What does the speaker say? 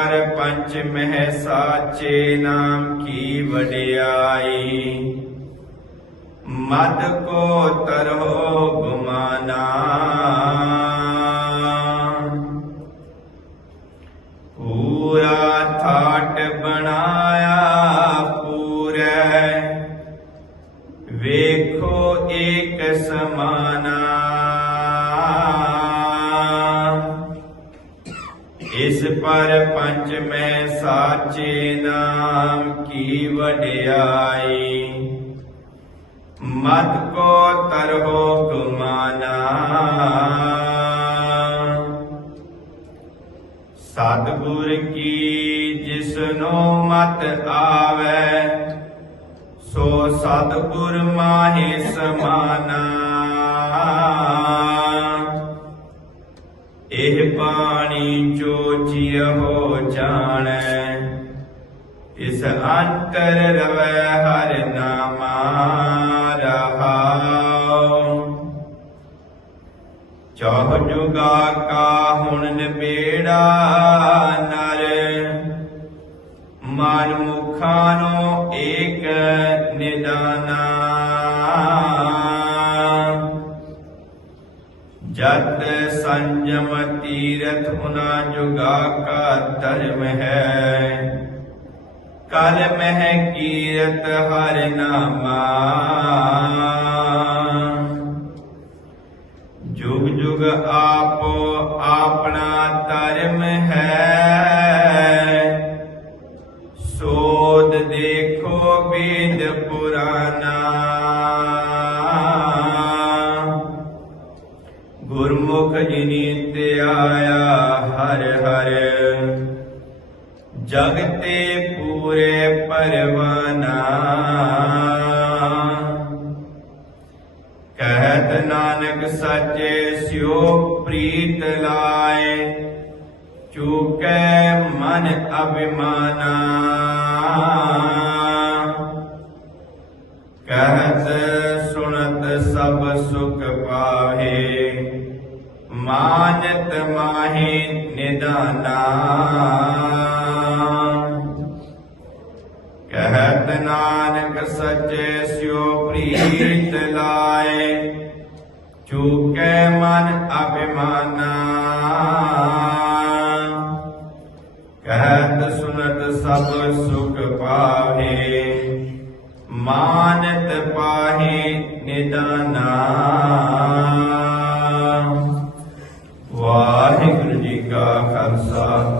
ਇਸ ਪਰ ਪੰਚ ਮਹਿ ਸਾਚੇ ਨਾਮ ਕੀ ਵਡਿਆਈ? ਮਦ ਕੋ ਤਰੋ ਗੁਮਾਨਾ ਪਰ ਪੰਚ ਮੈਂ ਸਾਚੇ ਨਾਮ ਕੀ ਵਡਿਆਈ? ਮਤ ਕੋ ਤਰੋ ਗੁਮਾਨਾ। ਸਤਿਗੁਰ ਕੀ ਜਿਸਨੋ ਮਤ ਆਵੇ, ਸੋ ਸਤਿਗੁਰ ਮਾਹੇ ਸਮਾਨਾ। ਜਿਉ ਜਾਣੈ। ਇਸ ਅੰਤਰ ਰਵੈ ਹਰ ਨਾਮਾ ਰਹਾਉ। ਚਾਹ ਜੁਗਾ ਕਾ ਹੁਣ ਨਿਬੇੜਾ ਨਰ। ਮਨ ਮੁਖਾਂ ਨੂੰ ਏਕ ਨਿਦਾਨਾ सद संयम तीरथ उना जुगा का धर्म है कल मह कीरत हर नामा जुग जुग आपो अपना धर्म है सोद देखो वेद पुराना ਗੁਰਮੁਖ ਜਿਨੀ ਤੇ ਆਇਆ ਹਰ ਹਰ। ਜਗਤੇ ਪੂਰੇ ਪਰਵਾਨਾ। ਕਹਿਤ ਨਾਨਕ ਸੱਚੇ ਸਿਓ ਪ੍ਰੀਤ ਲਾਏ। ਚੂਕੈ ਮਨ ਅਭਿਮਾਨਾ। ਮਾਨਤ ਮਾਹੀ ਨਿਦਾਨਾ ਕਹਿਤ ਨਾਨਕ ਸੱਚੇ ਸਿਓ ਪ੍ਰੀਤ ਲਾਏ, ਚੂਕੈ ਮਨ ਅਭਿਮਾਨਾ। ਕਹਿਤ ਸੁਨਤ ਸਭ ਸੁਖ ਪਾਵੇ, ਮਾਨਤ ਪਾਹੇ ਨਿਦਾਨਾ। ਵਾਹਿਗੁਰੂ ਜੀ ਕਾ ਖਾਲਸਾ